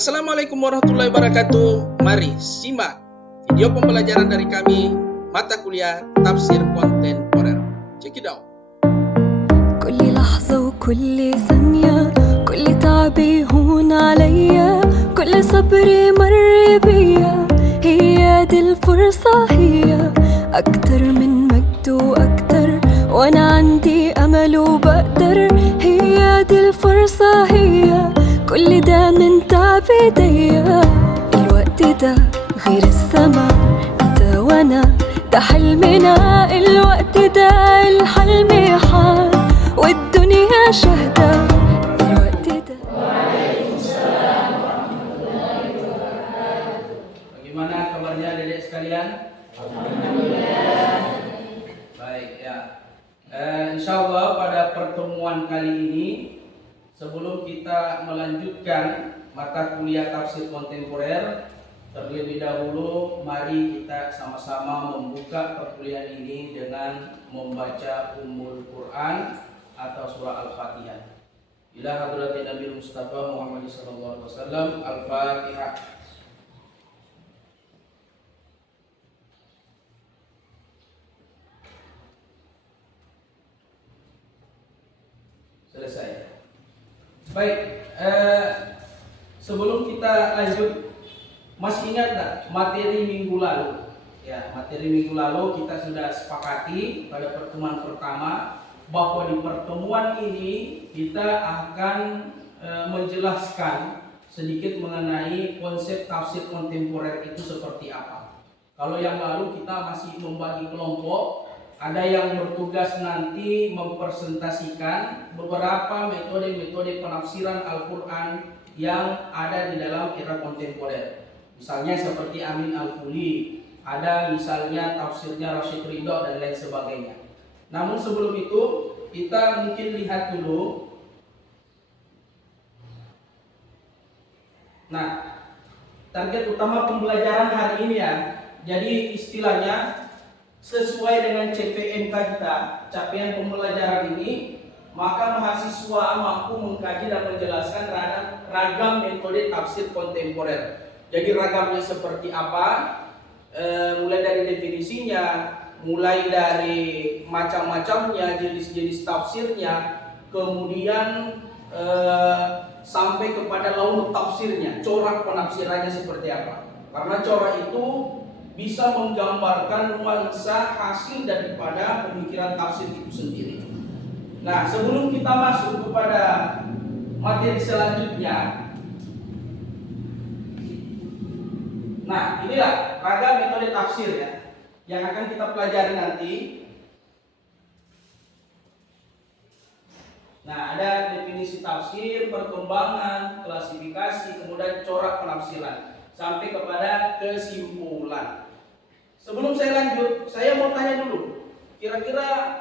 Assalamualaikum warahmatullahi wabarakatuh. Mari simak video pembelajaran dari kami mata kuliah Tafsir Kontemporer. Check it out. كل لحظة وكل ثانية كل تعبي هون عليا كل صبري مر بيا هي دي الفرصة هي أكتر من مجد وأكتر وأنا عندي أمل وبقدر هي دي الفرصة هي كل ده من تعب ايديا الوقت ده غير الزمان انت وانا ده حلمنا الوقت ده الحلم حال والدنيا شهدة الوقت ده. Bagaimana kabarnya dedek sekalian? Baik ya. Insyaallah pada pertemuan kali ini, sebelum kita melanjutkan mata kuliah tafsir kontemporer, terlebih dahulu mari kita sama-sama membuka perkuliahan ini dengan membaca Ummul Quran atau surah Al-Fatihah. Ila hadratin Nabi Mustafa Muhammad sallallahu alaihi wasallam. Al-Fatihah. Selesai. Baik, sebelum kita lanjut, masih ingat tak materi minggu lalu? Ya, materi minggu lalu kita sudah sepakati pada pertemuan pertama bahwa di pertemuan ini kita akan menjelaskan sedikit mengenai konsep tafsir kontemporer itu seperti apa. Kalau yang lalu kita masih membagi kelompok. Ada yang bertugas nanti mempresentasikan beberapa metode-metode penafsiran Al-Quran yang ada di dalam era kontemporer. Misalnya seperti Amin Al-Fuli, ada misalnya tafsirnya Rashid Ridho dan lain sebagainya. Namun sebelum itu kita mungkin lihat dulu. Nah, target utama pembelajaran hari ini ya. Jadi istilahnya sesuai dengan CPNK kita, capaian pembelajaran ini, maka mahasiswa mampu mengkaji dan menjelaskan ragam metode tafsir kontemporer. Jadi ragamnya seperti apa? Mulai dari definisinya, mulai dari macam-macamnya, jenis-jenis tafsirnya, kemudian sampai kepada laut tafsirnya, corak penafsirannya seperti apa. Karena corak itu bisa menggambarkan nuansa hasil daripada pemikiran tafsir itu sendiri. Nah, sebelum kita masuk kepada materi selanjutnya, nah inilah ragam metode tafsir ya yang akan kita pelajari nanti. Nah, ada definisi tafsir, perkembangan, klasifikasi, kemudian corak penafsiran sampai kepada kesimpulan. Sebelum saya lanjut, saya mau tanya dulu, kira-kira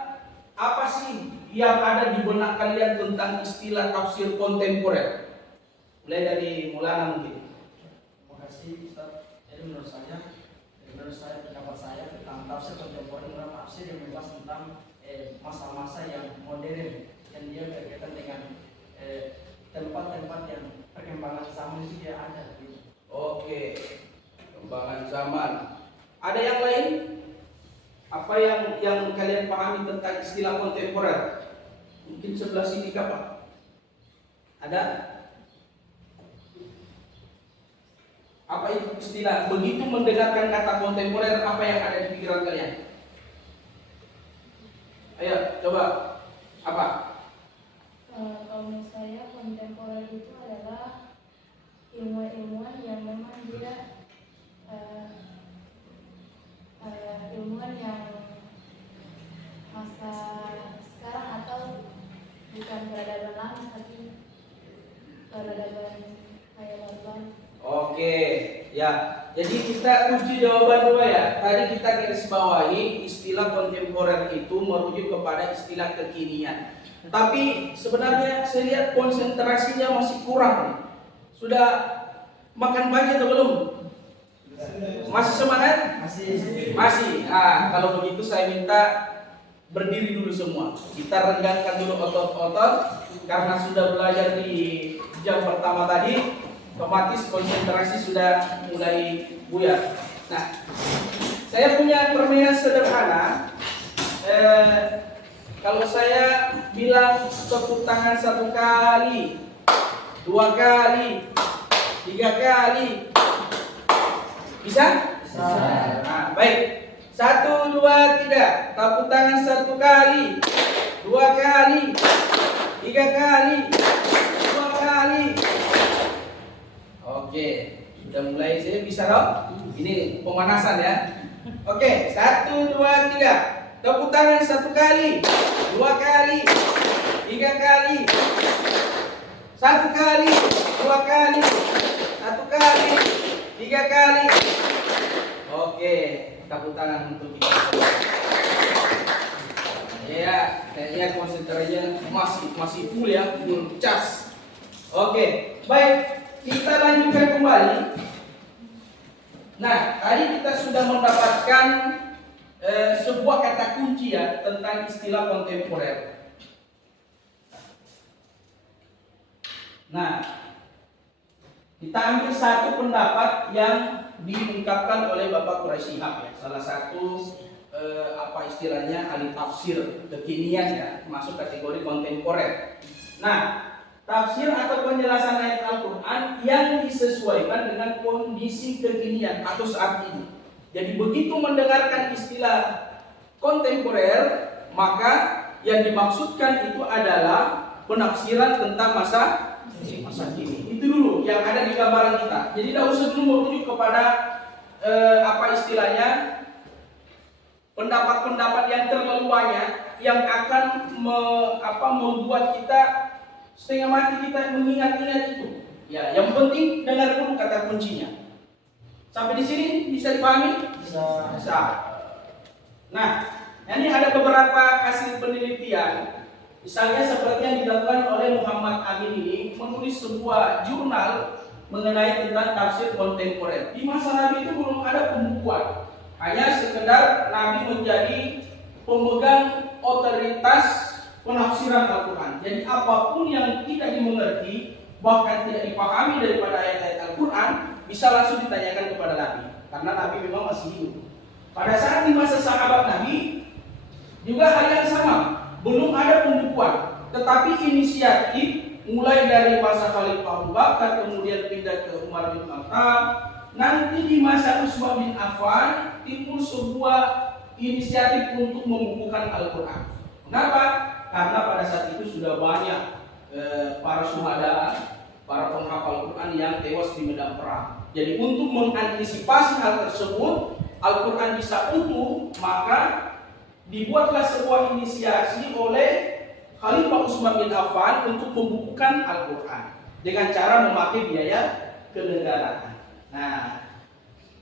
apa sih yang ada di benak kalian tentang istilah tafsir kontemporer? Mulai dari Maulana mungkin. Terima kasih Ustaz. Jadi menurut saya pendapat saya tentang tafsir kontemporer adalah tafsir yang membahas tentang masa-masa yang modern dan dia berkaitan dengan tempat-tempat yang perkembangan zaman itu dia ada. Oke, perkembangan zaman. Ada yang lain? Apa yang kalian pahami tentang istilah kontemporer? Mungkin sebelah sini Pak. Ada? Apa itu istilah? Begitu mendengarkan kata kontemporer, apa yang ada di pikiran kalian? Ayo, coba. Apa? Kalau menurut saya kontemporer itu adalah ilmuwan yang memang dia ilmuwan yang masa sekarang atau bukan peradaban lama tapi peradaban khayal. Oke, ya. Jadi kita uji jawaban dulu ya. Tadi kita garis bawahi istilah kontemporer itu merujuk kepada istilah kekinian. Tapi sebenarnya saya lihat konsentrasinya masih kurang. Sudah makan pagi atau belum? Masih semangat? Masih. Nah, kalau begitu saya minta berdiri dulu semua. Kita renggangkan dulu otot-otot karena sudah belajar di jam pertama tadi. otomatis konsentrasi sudah mulai buyar. Nah, saya punya permainan sederhana. Kalau saya bilang tepuk tangan 1 kali, 2 kali, 3 kali, bisa? Bisa. Nah, baik. 1, 2, 3. Tepuk tangan 1 kali, 2 kali, 3 kali, 2 kali. Oke, sudah mulai saya bisa loh. Ini pemanasan ya. Oke, 1, 2, 3. Tepuk tangan 1 kali, 2 kali, 3 kali, 1 kali, 2 kali, 1 kali, 3 kali. Oke, tepuk tangan untuk kita semua. Ya, kayaknya konsentrasinya masih full ya, belum cas. Oke, baik, kita lanjutkan kembali. Nah, tadi kita sudah mendapatkan sebuah kata kunci ya tentang istilah kontemporer. Nah, kita ambil satu pendapat yang diungkapkan oleh Bapak Quraisy Shihab ya, salah satu istilahnya ahli tafsir kekinian ya, masuk kategori kontemporer. Nah, tafsir atau penjelasan ayat Al-Quran yang disesuaikan dengan kondisi kekinian atau saat ini. Jadi begitu mendengarkan istilah kontemporer, maka yang dimaksudkan itu adalah penafsiran tentang masa kini. Itu dulu yang ada di gambaran kita. Jadi tidak usah dulu merujuk kepada istilahnya pendapat-pendapat yang terlalu banyak yang akan membuat kita setengah mati kita mengingat-ingat itu. Ya, yang penting dengar dulu kata kuncinya. Sampai di sini bisa dipahami? Bisa. Nah, ini ada beberapa hasil penelitian. Misalnya seperti yang dilakukan oleh Muhammad Amin ini menulis sebuah jurnal mengenai tentang tafsir kontemporer. Di masa Nabi itu belum ada pembukuan. Hanya sekedar Nabi menjadi pemegang otoritas penafsiran Al-Quran. Jadi apapun yang tidak dimengerti, bahkan tidak dipahami daripada ayat-ayat Al-Quran, bisa langsung ditanyakan kepada Nabi, karena Nabi memang masih hidup. Pada saat di masa sahabat Nabi juga hal yang sama, belum ada pembukuan, tetapi inisiatif mulai dari masa Khalifah Abu Bakar, kemudian pindah ke Umar bin Khattab, nanti di masa Utsman bin Affan timbul sebuah inisiatif untuk membukukan Al-Quran. Kenapa? Karena pada saat itu sudah banyak para syuhada, para penghafal Quran yang tewas di medan perang. Jadi untuk mengantisipasi hal tersebut, Al-Quran bisa utuh, maka dibuatlah sebuah inisiasi oleh Khalifah Utsman bin Affan untuk membukukan Al-Quran dengan cara memakai biaya kenegaraan. Nah,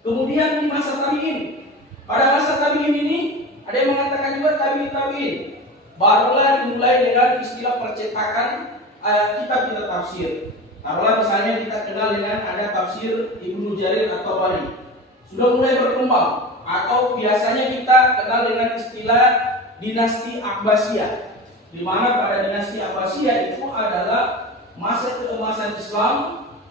kemudian di masa tabi'in, pada masa tabi'in ini ada yang mengatakan juga tabi'in, barulah dimulai dengan istilah percetakan kitab-kitab tafsir. Taruhlah misalnya kita kenal dengan ada tafsir Ibnu Jarir atau Tabari, sudah mulai berkembang. Atau biasanya kita kenal dengan istilah dinasti Abbasiyah, di mana pada dinasti Abbasiyah itu adalah masa keemasan Islam,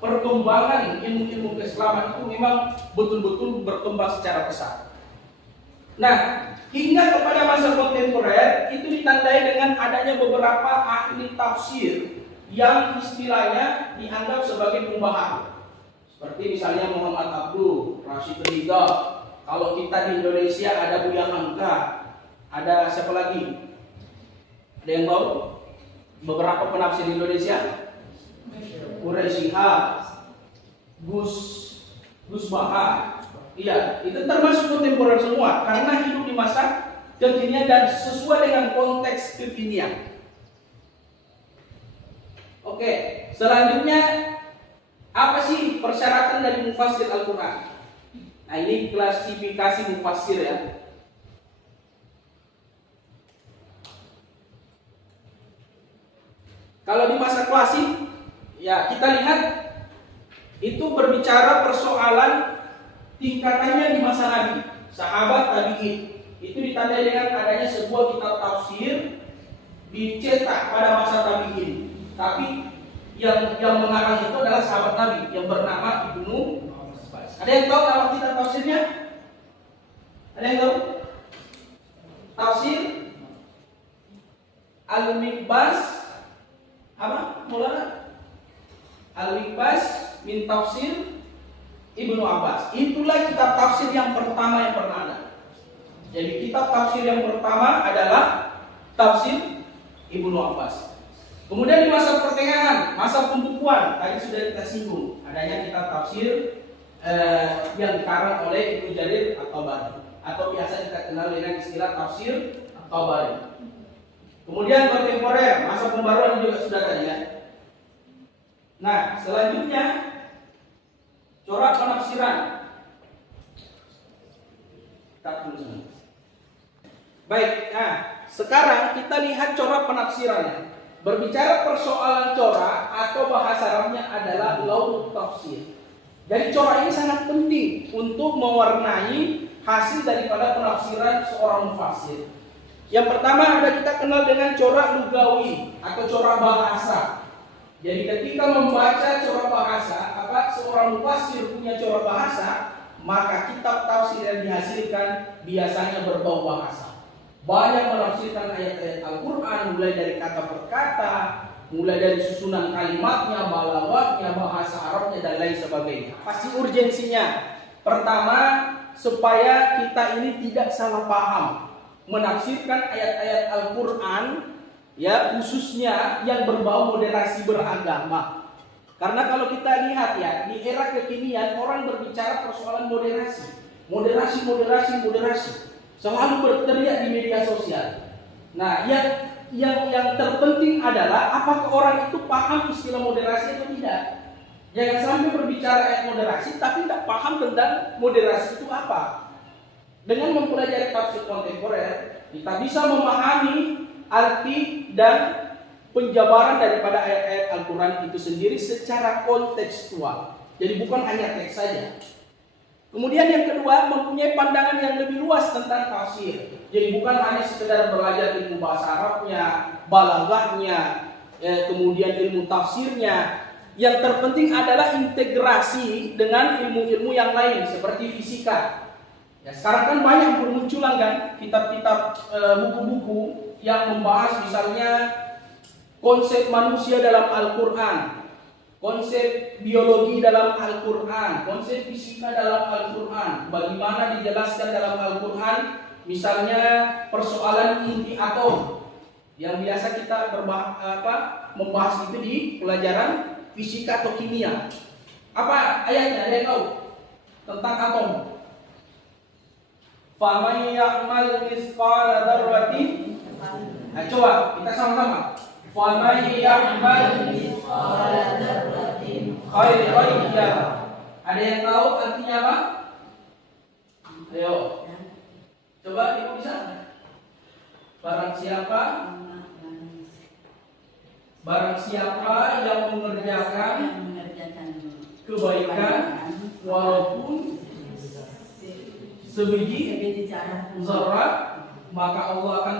perkembangan ilmu-ilmu keislaman itu memang betul-betul berkembang secara pesat. Nah, hingga kepada masa kontemporer itu ditandai dengan adanya beberapa ahli tafsir yang istilahnya dianggap sebagai pembaharu. Seperti misalnya Muhammad Abduh, Rashid Ridha. Kalau kita di Indonesia ada Buya Hamka, ada siapa lagi? Ada yang tahu? Beberapa penafsir di Indonesia? Quraisy Shihab, Gus Bahar. Iya, itu termasuk kontemporer semua karena hidup di masa kekinian dan sesuai dengan konteks kekinian. Oke, selanjutnya apa sih persyaratan dari mufassir Al-Quran? Nah, ini klasifikasi mufassir ya. Kalau di masa klasik, ya kita lihat itu berbicara persoalan tingkatannya di masa Nabi, sahabat tabi'in. Itu ditandai dengan adanya sebuah kitab tafsir dicetak pada masa tabi'in. Tapi yang mengarang itu adalah sahabat Nabi yang bernama Ibnu Abbas. Ada yang tahu nama kitab tafsirnya? Ada yang tahu? Tafsir Al-Mikbas apa? Mulana? Al-Mikbas min tafsir Ibnu Abbas. Itulah kitab tafsir yang pertama yang pernah ada. Jadi kitab tafsir yang pertama adalah tafsir Ibnu Abbas. Kemudian di masa pertengahan, masa pembukuan, tadi sudah kita singgung, adanya kitab tafsir yang dikarang oleh Ibnu Jarir At-Tabari, atau biasa kita kenal dengan istilah tafsir At-Tabari. Kemudian kontemporer, masa pembaruan juga sudah tadi ya. Nah, selanjutnya corak penafsiran. Baik, nah sekarang kita lihat corak penafsirannya. Berbicara persoalan corak atau bahasa Arabnya adalah laut tafsir. Jadi corak ini sangat penting untuk mewarnai hasil daripada penafsiran seorang mufassir. Yang pertama ada kita kenal dengan corak lugawi atau corak bahasa. Jadi ketika membaca corak bahasa, seorang mufassir punya corak bahasa, maka kitab tafsir yang dihasilkan biasanya berbau bahasa. Banyak menafsirkan ayat-ayat Al-Quran, mulai dari kata per kata, mulai dari susunan kalimatnya, balaghahnya, bahasa Arabnya, dan lain sebagainya. Pasti urgensinya. Pertama, supaya kita ini tidak salah paham menafsirkan ayat-ayat Al-Quran, ya khususnya yang berbau moderasi beragama. Karena kalau kita lihat ya, di era kekinian orang berbicara persoalan moderasi. Selalu berteriak di media sosial. Nah, yang terpenting adalah apakah orang itu paham istilah moderasi atau tidak. Jangan sampai berbicara ayat moderasi tapi tidak paham tentang moderasi itu apa. Dengan mempelajari tafsir kontemporer, kita bisa memahami arti dan penjabaran daripada ayat-ayat Al-Quran itu sendiri secara kontekstual. Jadi bukan hanya teks saja. Kemudian yang kedua, mempunyai pandangan yang lebih luas tentang tafsir. Jadi bukan hanya sekedar belajar ilmu bahasa Arabnya, balaghahnya, kemudian ilmu tafsirnya. Yang terpenting adalah integrasi dengan ilmu-ilmu yang lain seperti fisika. Ya, sekarang kan banyak bermunculan kan kitab-kitab buku-buku yang membahas misalnya konsep manusia dalam Al-Quran, konsep biologi dalam Al-Quran, konsep fisika dalam Al-Quran, bagaimana dijelaskan dalam Al-Quran, misalnya persoalan inti atom yang biasa kita membahas itu di pelajaran fisika atau kimia. Apa ayatnya? Ada yang tahu tentang atom? Faman ya'mal misqala dzarratin. Nah, coba kita sama-sama. Faman ya'mal misqala dzarratin khairan yarah. Ada yang tahu artinya apa? Ayo. Coba ibu bisa? Barang siapa yang mengerjakan kebaikan walaupun sebiji zarah, maka Allah akan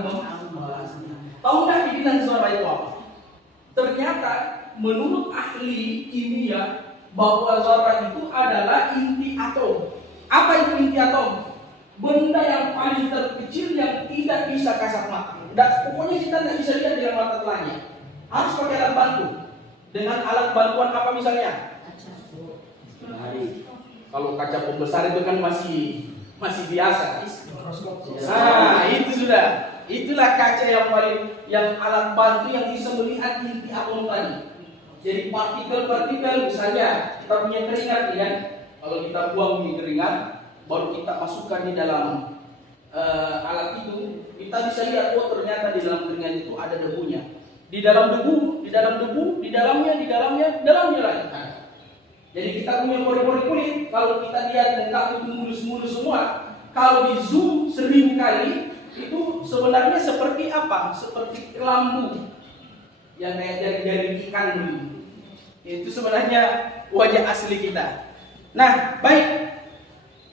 membalasnya. Tahu nggak dibilang zarah itu apa? Ternyata menurut ahli kimia bahwa zarah itu adalah inti atom. Apa itu inti atom? Benda yang paling terkecil yang tidak bisa kasat mata. Pokoknya kita tidak bisa lihat dengan mata telanjang. Harus pakai alat bantu. Dengan alat bantuan apa misalnya? Kalau kaca pembesar itu kan masih biasa. Nah, itu sudah. Itulah kaca yang alat bantu yang bisa melihat inti atom tadi. Jadi partikel-partikel misalnya kita punya keringat ya. Kalau kita buang di keringat, baru kita masukkan di dalam alat itu, kita bisa lihat ternyata di dalam keringat itu ada debunya. Di dalam debu, di dalamnya lagi. Jadi kita punya pori-pori kulit, kalau kita lihat muka itu mulus-mulus semua, kalau di zoom 1000 kali, itu sebenarnya seperti apa? Seperti kelambu yang kayak jari-jari ikan dulu. Itu sebenarnya wajah asli kita. Nah, baik.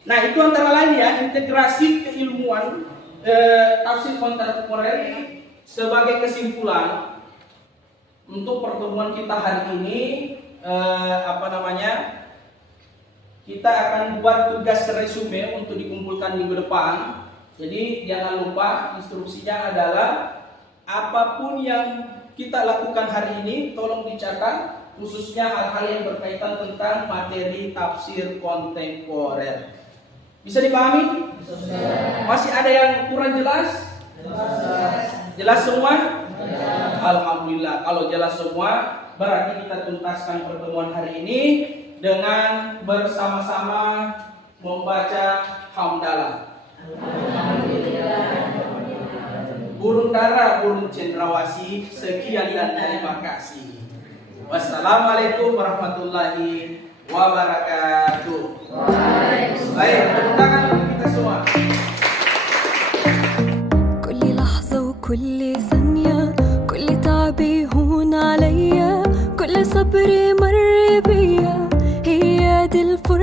Nah, itu antara lain ya, integrasi keilmuan tafsir kontemporer ini sebagai kesimpulan. untuk pertemuan kita hari ini kita akan buat tugas resume untuk dikumpulkan minggu depan. Jadi jangan lupa instruksinya adalah apapun yang kita lakukan hari ini tolong dicatat, khususnya hal-hal yang berkaitan tentang materi tafsir kontemporer. Bisa dipahami? Masih ada yang kurang jelas? Jelas semua? Alhamdulillah. Kalau jelas semua, berarti kita tuntaskan pertemuan hari ini dengan bersama-sama membaca hamdalah. Burung dara, burung cendrawasih, sekian dan terima kasih. Wassalamualaikum warahmatullahi wabarakatuh. Baik, tepuk tangan untuk kita semua. كل لحظة وكل ثانية كل تعبي هون عليا كل صبري مر بيا هي دي الفرصة